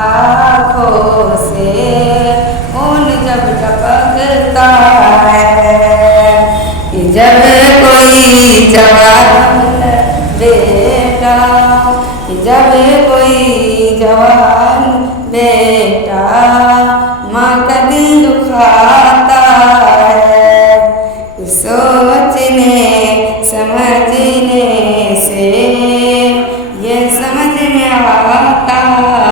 आँखों से खून जब टपकता है कि जब कोई जवान बेटा, कि जब कोई जवान बेटा माँ का दिल दुखाता है, सोचने समझने से